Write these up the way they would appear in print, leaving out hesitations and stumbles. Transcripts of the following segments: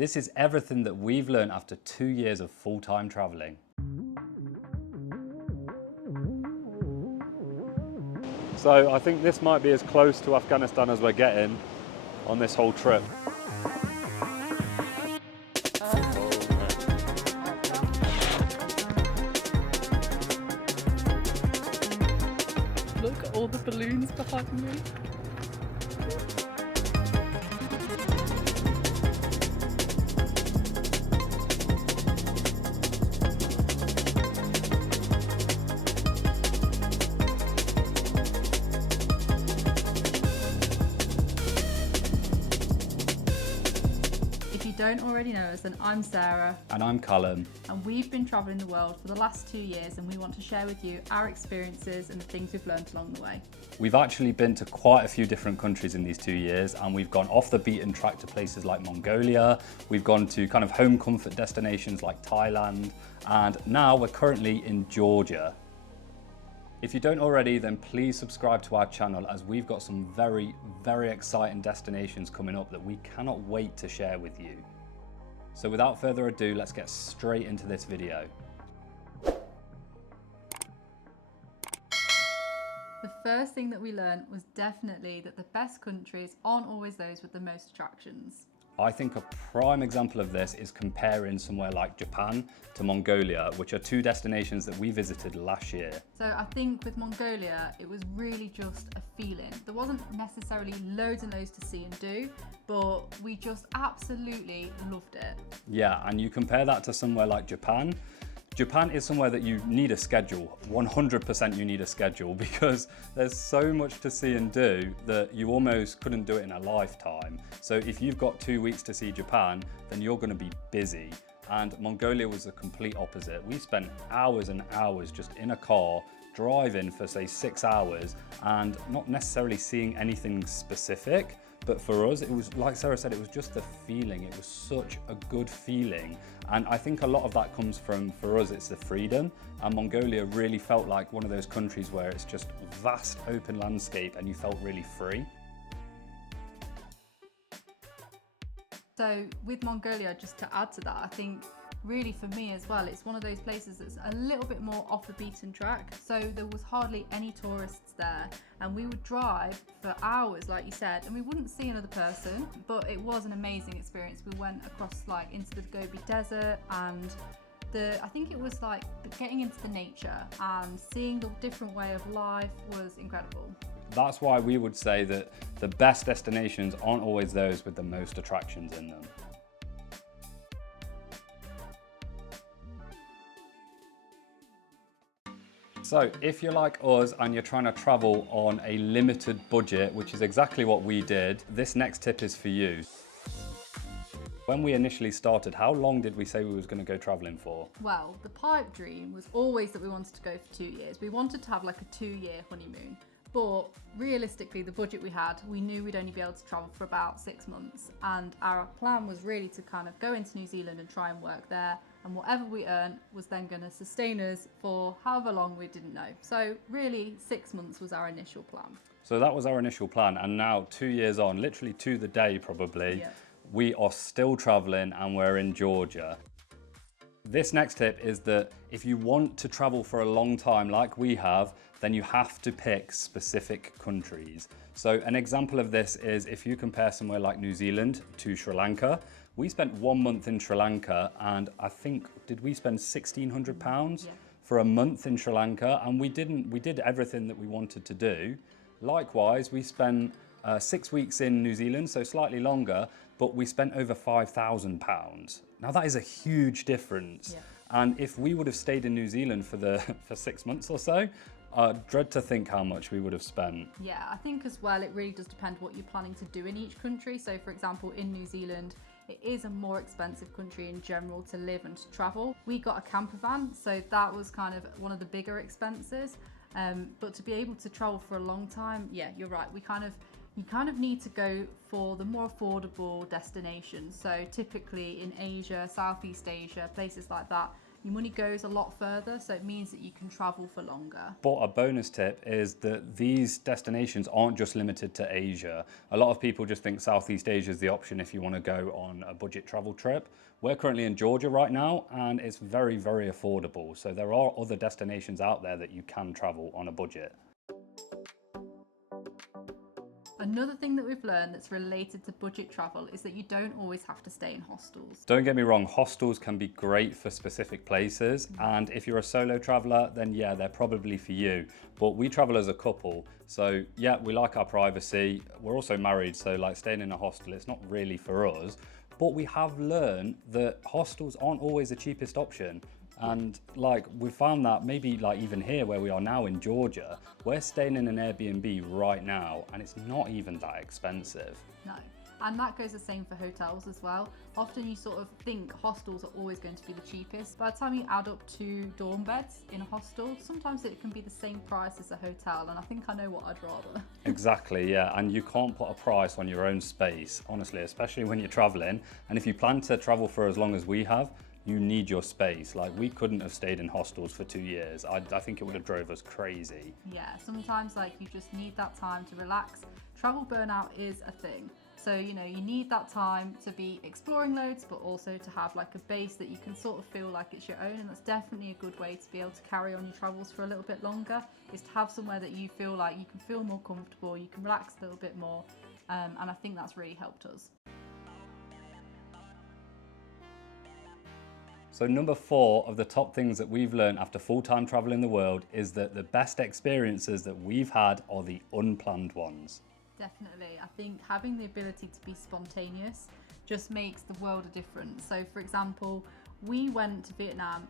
This is everything that we've learned after 2 years of full-time traveling. So I think this might be as close to Afghanistan as we're getting on this whole trip. Look at all the balloons behind me. If you don't already know us, then I'm Sarah. And I'm Callum. And we've been travelling the world for the last 2 years, and we want to share with you our experiences and the things we've learned along the way. We've actually been to quite a few different countries in these 2 years, and we've gone off the beaten track to places like Mongolia. We've gone to kind of home comfort destinations like Thailand, and now we're currently in Georgia. If you don't already, then please subscribe to our channel, as we've got some very, very exciting destinations coming up that we cannot wait to share with you. So without further ado, let's get straight into this video. The first thing that we learned was definitely that the best countries aren't always those with the most attractions. I think a prime example of this is comparing somewhere like Japan to Mongolia, which are two destinations that we visited last year. So I think with Mongolia, it was really just a feeling. There wasn't necessarily loads and loads to see and do, but we just absolutely loved it. Yeah, and you compare that to somewhere like Japan. Japan is somewhere that you need a schedule. 100% you need a schedule, because there's so much to see and do that you almost couldn't do it in a lifetime. So if you've got 2 weeks to see Japan, then you're going to be busy. And Mongolia was the complete opposite. We spent hours and hours just in a car driving for say 6 hours and not necessarily seeing anything specific. But for us, it was, like Sarah said, it was just the feeling. It was such a good feeling. And I think a lot of that comes from, for us, it's the freedom. And Mongolia really felt like one of those countries where it's just vast open landscape and you felt really free. So with Mongolia, just to add to that, I think really for me as well, it's one of those places that's a little bit more off the beaten track. So there was hardly any tourists there, and we would drive for hours, like you said, and we wouldn't see another person, but it was an amazing experience. We went across like into the Gobi Desert, and I think it was like getting into the nature and seeing the different way of life was incredible. That's why we would say that the best destinations aren't always those with the most attractions in them. So if you're like us and you're trying to travel on a limited budget, which is exactly what we did, this next tip is for you. When we initially started, how long did we say we was going to go traveling for? Well, the pipe dream was always that we wanted to go for 2 years. We wanted to have like a 2-year honeymoon. But realistically, the budget we had, we knew we'd only be able to travel for about 6 months. And our plan was really to kind of go into New Zealand and try and work there. And whatever we earned was then going to sustain us for however long we didn't know. So really 6 months was our initial plan. So that was our initial plan. And now 2 years on, literally to the day probably, we are still traveling and we're in Georgia. This next tip is that if you want to travel for a long time like we have, then you have to pick specific countries. So an example of this is if you compare somewhere like New Zealand to Sri Lanka. We spent 1 month in Sri Lanka, and I think, did we spend £1,600 for a month in Sri Lanka? And we did everything that we wanted to do. Likewise, we spent 6 weeks in New Zealand, so slightly longer, but we spent over £5,000. Now that is a huge difference. And if we would have stayed in New Zealand for 6 months or so, I dread to think how much we would have spent. Yeah, I think as well, it really does depend what you're planning to do in each country. So for example, in New Zealand, it is a more expensive country in general to live and to travel. We got a camper van, so that was kind of one of the bigger expenses. But to be able to travel for a long time, yeah, you're right. You kind of need to go for the more affordable destinations. So typically in Asia, Southeast Asia, places like that, your money goes a lot further, so it means that you can travel for longer. But a bonus tip is that these destinations aren't just limited to Asia. A lot of people just think Southeast Asia is the option if you want to go on a budget travel trip. We're currently in Georgia right now, and it's very, very affordable. So there are other destinations out there that you can travel on a budget. Another thing that we've learned that's related to budget travel is that you don't always have to stay in hostels. Don't get me wrong, hostels can be great for specific places, and if you're a solo traveler, then yeah, they're probably for you. But we travel as a couple, so yeah, we like our privacy. We're also married, so like staying in a hostel, it's not really for us. But we have learned that hostels aren't always the cheapest option. And like we found that maybe like even here where we are now in Georgia, we're staying in an Airbnb right now and it's not even that expensive. No. And that goes the same for hotels as well. Often you sort of think hostels are always going to be the cheapest. By the time you add up to dorm beds in a hostel, sometimes it can be the same price as a hotel, and I think I know what I'd rather. Exactly, yeah, and you can't put a price on your own space, honestly, especially when you're traveling. And if you plan to travel for as long as we have, you need your space. Like we couldn't have stayed in hostels for 2 years. I think it would have drove us crazy. Yeah, sometimes like you just need that time to relax. Travel burnout is a thing. So, you know, you need that time to be exploring loads, but also to have like a base that you can sort of feel like it's your own. And that's definitely a good way to be able to carry on your travels for a little bit longer, is to have somewhere that you feel like you can feel more comfortable, you can relax a little bit more. And I think that's really helped us. So number 4 of the top things that we've learned after full-time travel in the world is that the best experiences that we've had are the unplanned ones. Definitely. I think having the ability to be spontaneous just makes the world a difference. So for example, we went to Vietnam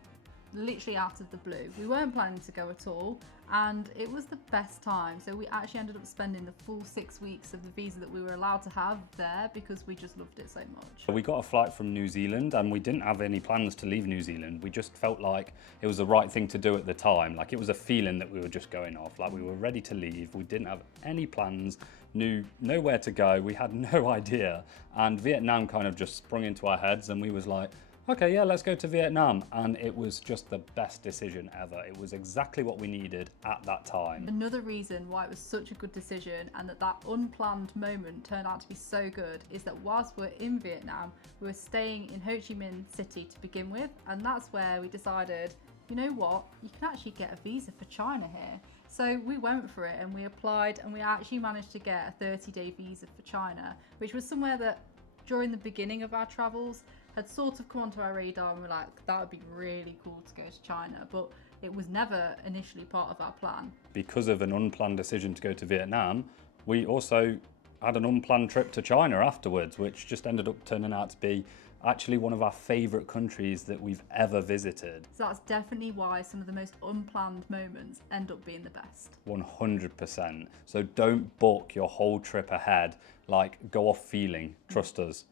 literally out of the blue. We weren't planning to go at all, and it was the best time. So we actually ended up spending the full 6 weeks of the visa that we were allowed to have there because we just loved it so much. We got a flight from New Zealand and we didn't have any plans to leave New Zealand. We just felt like it was the right thing to do at the time. Like it was a feeling that we were just going off, like we were ready to leave. We didn't have any plans, knew nowhere to go. We had no idea. And Vietnam kind of just sprung into our heads and we was like, okay, yeah, let's go to Vietnam. And it was just the best decision ever. It was exactly what we needed at that time. Another reason why it was such a good decision and that unplanned moment turned out to be so good is that whilst we're in Vietnam, we were staying in Ho Chi Minh City to begin with. And that's where we decided, you know what, you can actually get a visa for China here. So we went for it and we applied and we actually managed to get a 30-day visa for China, which was somewhere that during the beginning of our travels had sort of come onto our radar and we're like, that would be really cool to go to China, but it was never initially part of our plan. Because of an unplanned decision to go to Vietnam, we also had an unplanned trip to China afterwards, which just ended up turning out to be actually one of our favourite countries that we've ever visited. So that's definitely why some of the most unplanned moments end up being the best. 100%. So don't book your whole trip ahead, like go off feeling, trust us.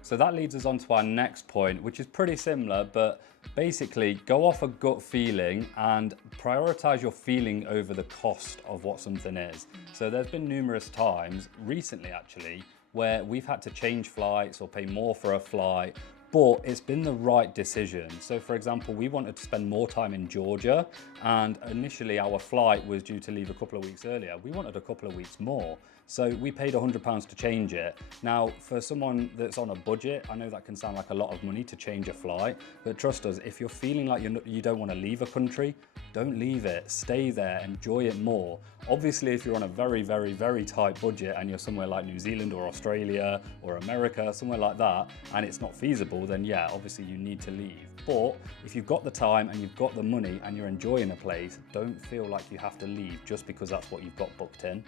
So that leads us on to our next point, which is pretty similar, but basically go off a gut feeling and prioritize your feeling over the cost of what something is. So there's been numerous times, recently actually, where we've had to change flights or pay more for a flight, but it's been the right decision. So for example, we wanted to spend more time in Georgia, and initially our flight was due to leave a couple of weeks earlier. We wanted a couple of weeks more. So we paid £100 to change it. Now, for someone that's on a budget, I know that can sound like a lot of money to change a flight, but trust us, if you're feeling like you don't want to leave a country, don't leave it, stay there, enjoy it more. Obviously, if you're on a very, very, very tight budget and you're somewhere like New Zealand or Australia or America, somewhere like that, and it's not feasible, then yeah, obviously you need to leave. But if you've got the time and you've got the money and you're enjoying a place, don't feel like you have to leave just because that's what you've got booked in.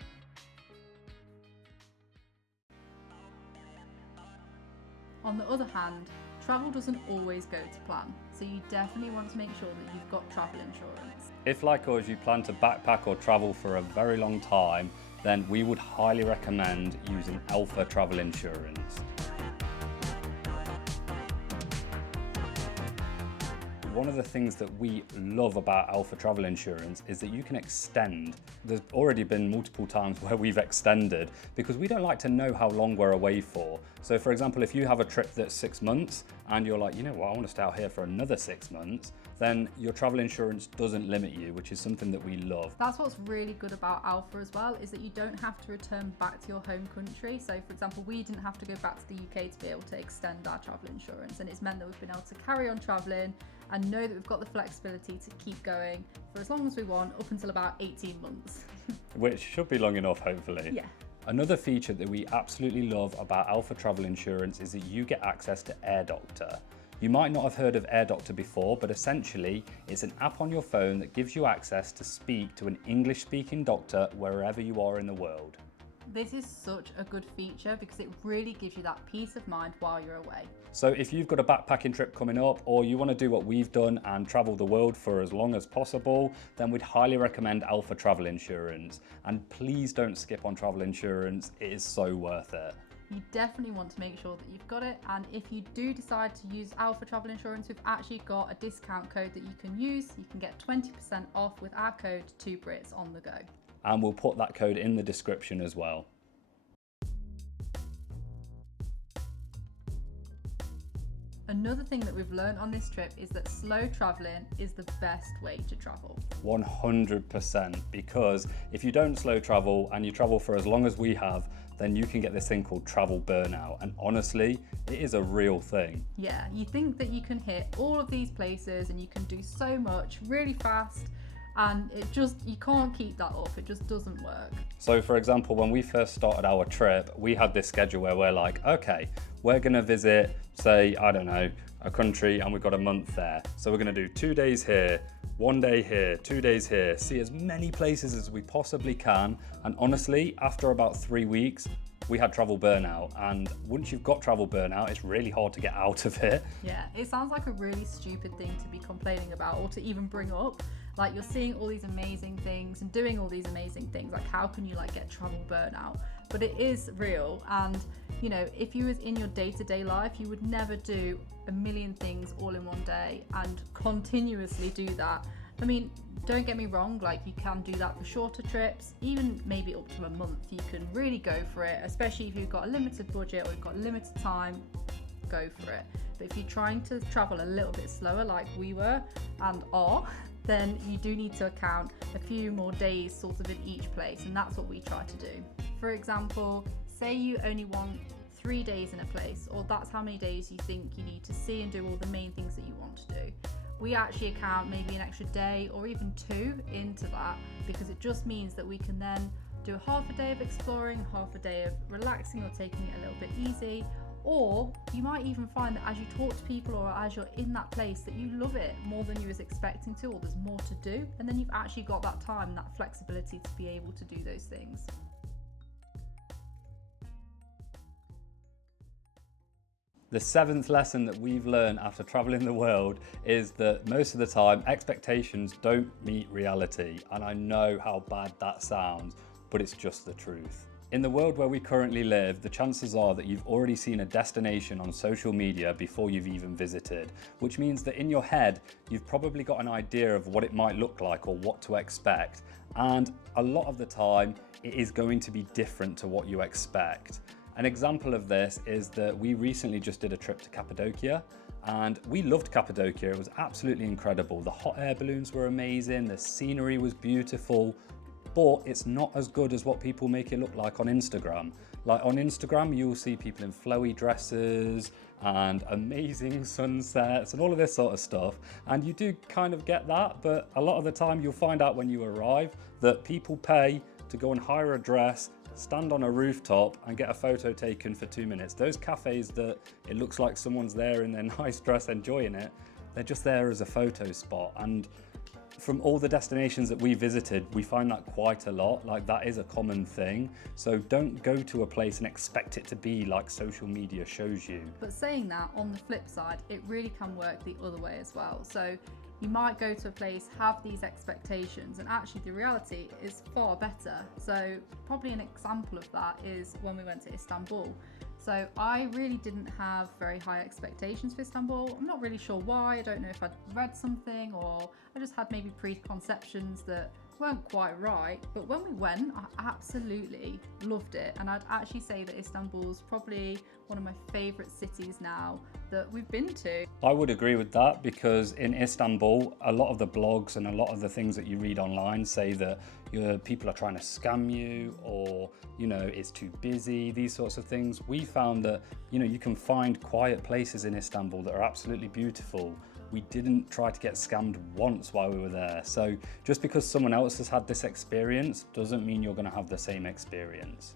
On the other hand, travel doesn't always go to plan, so you definitely want to make sure that you've got travel insurance. If, like us, you plan to backpack or travel for a very long time, then we would highly recommend using Alpha Travel Insurance. one of the things that we love about Alpha Travel Insurance is that you can extend. There's already been multiple times where we've extended because we don't like to know how long we're away for. So for example, if you have a trip that's 6 months and you're like, you know what, I want to stay out here for another 6 months, then your travel insurance doesn't limit you, which is something that we love. That's what's really good about Alpha as well, is that you don't have to return back to your home country. So for example, we didn't have to go back to the UK to be able to extend our travel insurance, and it's meant that we've been able to carry on traveling and know that we've got the flexibility to keep going for as long as we want, up until about 18 months. Which should be long enough, hopefully. Yeah. Another feature that we absolutely love about Alpha Travel Insurance is that you get access to Air Doctor. You might not have heard of Air Doctor before, but essentially it's an app on your phone that gives you access to speak to an English-speaking doctor wherever you are in the world. This is such a good feature because it really gives you that peace of mind while you're away. So if you've got a backpacking trip coming up, or you want to do what we've done and travel the world for as long as possible, then we'd highly recommend Alpha Travel Insurance. And please don't skip on travel insurance, it is so worth it. You definitely want to make sure that you've got it, and if you do decide to use Alpha Travel Insurance, we've actually got a discount code that you can use. You can get 20% off with our code 2Brits on the go. And we'll put that code in the description as well. Another thing that we've learned on this trip is that slow traveling is the best way to travel. 100%, because if you don't slow travel and you travel for as long as we have, then you can get this thing called travel burnout. And honestly, it is a real thing. Yeah, you think that you can hit all of these places and you can do so much really fast, and you can't keep that up. It just doesn't work. So for example, when we first started our trip, we had this schedule where we're like, okay, we're gonna visit, say, I don't know, a country, and we've got a month there. So we're gonna do 2 days here, 1 day here, 2 days here, see as many places as we possibly can. And honestly, after about 3 weeks, we had travel burnout. And once you've got travel burnout, it's really hard to get out of it. Yeah, it sounds like a really stupid thing to be complaining about or to even bring up. Like, you're seeing all these amazing things and doing all these amazing things. Like, how can you get travel burnout? But it is real. And you know, if you was in your day-to-day life, you would never do a million things all in one day and continuously do that. I mean, don't get me wrong, you can do that for shorter trips, even maybe up to a month. You can really go for it, especially if you've got a limited budget or you've got limited time, go for it. But if you're trying to travel a little bit slower like we were and are, then you do need to account a few more days sort of in each place, and that's what we try to do. For example, say you only want 3 days in a place, or that's how many days you think you need to see and do all the main things that you want to do. We actually account maybe an extra day or even 2 into that, because it just means that we can then do a half a day of exploring, half a day of relaxing or taking it a little bit easy. Or you might even find that as you talk to people or as you're in that place that you love it more than you was expecting to, or there's more to do, and then you've actually got that time and that flexibility to be able to do those things. The 7th lesson that we've learned after traveling the world is that most of the time expectations don't meet reality. And I know how bad that sounds, but it's just the truth. In the world where we currently live, the chances are that you've already seen a destination on social media before you've even visited, which means that in your head, you've probably got an idea of what it might look like or what to expect. And a lot of the time, it is going to be different to what you expect. An example of this is that we recently just did a trip to Cappadocia, and we loved Cappadocia. It was absolutely incredible. The hot air balloons were amazing, the scenery was beautiful, but it's not as good as what people make it look like on Instagram. Like on Instagram, you'll see people in flowy dresses and amazing sunsets and all of this sort of stuff. And you do kind of get that, but a lot of the time you'll find out when you arrive that people pay to go and hire a dress, stand on a rooftop and get a photo taken for 2 minutes. Those cafes that it looks like someone's there in their nice dress enjoying it, they're just there as a photo spot. And from all the destinations that we visited, we find that quite a lot. That is a common thing. So don't go to a place and expect it to be like social media shows you. But saying that, on the flip side, it really can work the other way as well. So you might go to a place, have these expectations, and actually the reality is far better. So probably an example of that is when we went to Istanbul. So I really didn't have very high expectations for Istanbul. I'm not really sure why. I don't know if I'd read something or I just had maybe preconceptions that weren't quite right. But when we went, I absolutely loved it. And I'd actually say that Istanbul's probably one of my favourite cities now that we've been to. I would agree with that, because in Istanbul, a lot of the blogs and a lot of the things that you read online say that people are trying to scam you, or it's too busy, these sorts of things. We found that you can find quiet places in Istanbul that are absolutely beautiful. We didn't try to get scammed once while we were there. So just because someone else has had this experience doesn't mean you're going to have the same experience.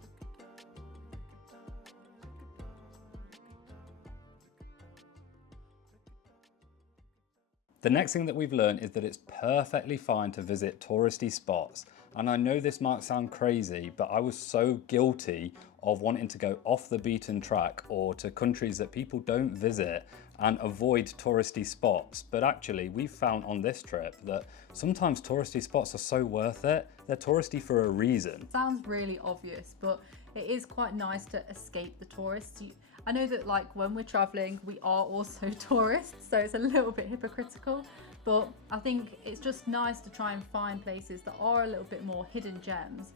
The next thing that we've learned is that it's perfectly fine to visit touristy spots. And I know this might sound crazy, but I was so guilty of wanting to go off the beaten track or to countries that people don't visit and avoid touristy spots. But actually, we've found on this trip that sometimes touristy spots are so worth it. They're touristy for a reason. Sounds really obvious, but it is quite nice to escape the tourists. I know that when we're traveling, we are also tourists, so it's a little bit hypocritical, but I think it's just nice to try and find places that are a little bit more hidden gems.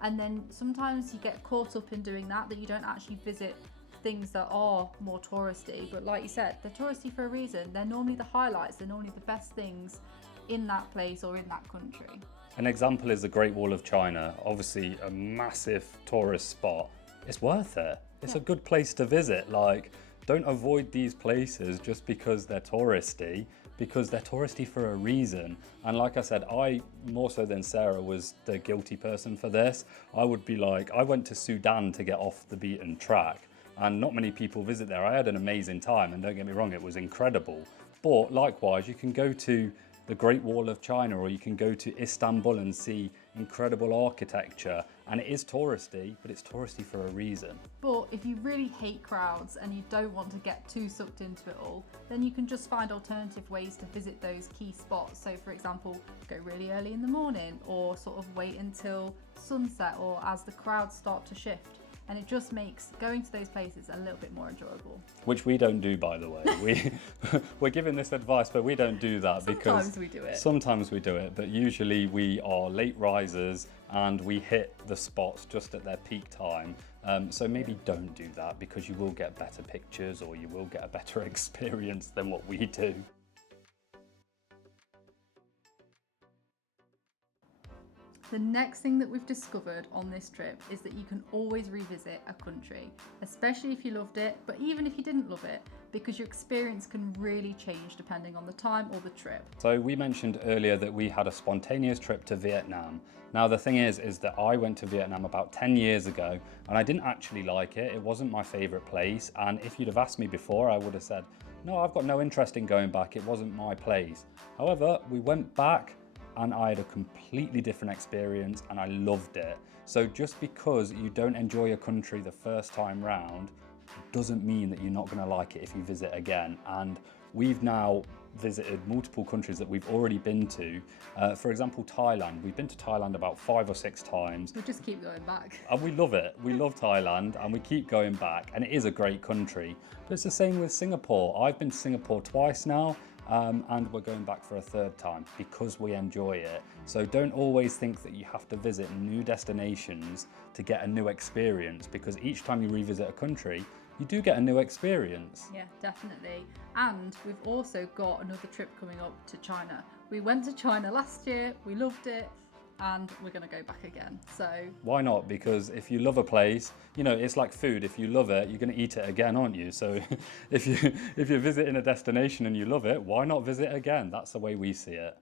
And then sometimes you get caught up in doing that you don't actually visit things that are more touristy. But like you said, they're touristy for a reason. They're normally the highlights, they're normally the best things in that place or in that country. An example is the Great Wall of China, obviously a massive tourist spot. It's worth it. It's a good place to visit. Don't avoid these places just because they're touristy, because they're touristy for a reason. And like I said, I, more so than Sarah, was the guilty person for this. I would be I went to Sudan to get off the beaten track, and not many people visit there. I had an amazing time, and don't get me wrong, it was incredible. But likewise, you can go to the Great Wall of China, or you can go to Istanbul and see incredible architecture, and it is touristy, but it's touristy for a reason. But if you really hate crowds and you don't want to get too sucked into it all, then you can just find alternative ways to visit those key spots. So for example, go really early in the morning, or sort of wait until sunset or as the crowds start to shift. And it just makes going to those places a little bit more enjoyable. Which we don't do, by the way. We're giving this advice, but we don't do that because sometimes we do it. Sometimes we do it, but usually we are late risers and we hit the spots just at their peak time. So maybe don't do that, because you will get better pictures or you will get a better experience than what we do. The next thing that we've discovered on this trip is that you can always revisit a country, especially if you loved it, but even if you didn't love it, because your experience can really change depending on the time or the trip. So we mentioned earlier that we had a spontaneous trip to Vietnam. Now the thing is that I went to Vietnam about 10 years ago and I didn't actually like it. It wasn't my favorite place, and if you'd have asked me before, I would have said, no, I've got no interest in going back. It wasn't my place. However, we went back and I had a completely different experience and I loved it. So just because you don't enjoy a country the first time round doesn't mean that you're not going to like it if you visit again. And we've now visited multiple countries that we've already been to. For example, Thailand. We've been to Thailand about 5 or 6 times. We just keep going back. And we love it. We love Thailand and we keep going back, and it is a great country. But it's the same with Singapore. I've been to Singapore twice now. And we're going back for a 3rd time because we enjoy it. So don't always think that you have to visit new destinations to get a new experience, because each time you revisit a country, you do get a new experience. Yeah, definitely. And we've also got another trip coming up to China. We went to China last year, we loved it, and we're going to go back again. So why not? Because if you love a place, it's like food. If you love it, you're going to eat it again, aren't you? So if you're visiting a destination and you love it, why not visit again? That's the way we see it.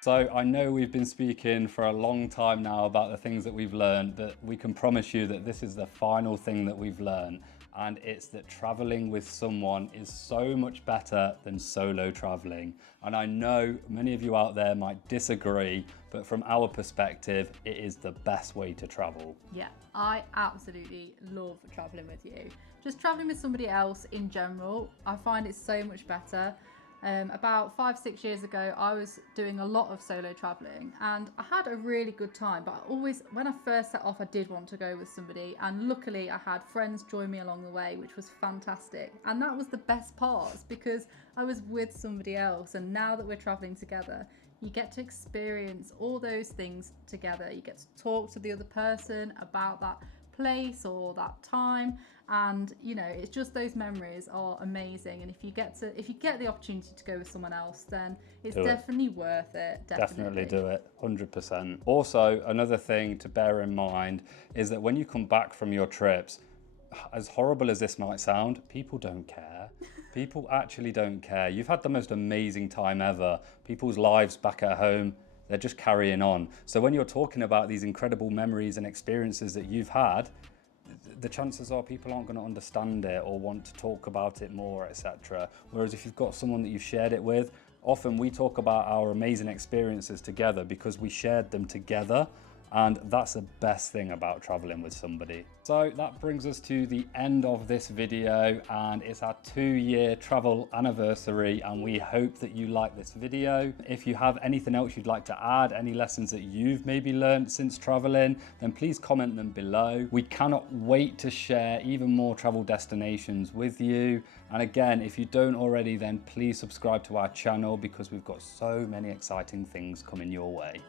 So I know we've been speaking for a long time now about the things that we've learned, but we can promise you that this is the final thing that we've learned. and it's that traveling with someone is so much better than solo traveling. And I know many of you out there might disagree, but from our perspective, it is the best way to travel. Yeah, I absolutely love traveling with you. Just traveling with somebody else in general, I find it so much better. About 5-6 years ago, I was doing a lot of solo traveling and I had a really good time, but when I first set off, I did want to go with somebody, and luckily I had friends join me along the way, which was fantastic. And that was the best part, because I was with somebody else, and now that we're traveling together, you get to experience all those things together. You get to talk to the other person about that place or that time, and you know, it's just, those memories are amazing. And if you get the opportunity to go with someone else, then it's definitely worth it. Definitely do it, 100%. Also, another thing to bear in mind is that when you come back from your trips, as horrible as this might sound, people don't care. People actually don't care. You've had the most amazing time ever. People's lives back at home, they're just carrying on. So when you're talking about these incredible memories and experiences that you've had, the chances are people aren't going to understand it or want to talk about it more, etc. Whereas if you've got someone that you've shared it with, often we talk about our amazing experiences together because we shared them together. And that's the best thing about traveling with somebody. So that brings us to the end of this video, and it's our 2-year travel anniversary, and we hope that you like this video. If you have anything else you'd like to add, any lessons that you've maybe learned since traveling, then please comment them below. We cannot wait to share even more travel destinations with you. And again, if you don't already, then please subscribe to our channel because we've got so many exciting things coming your way.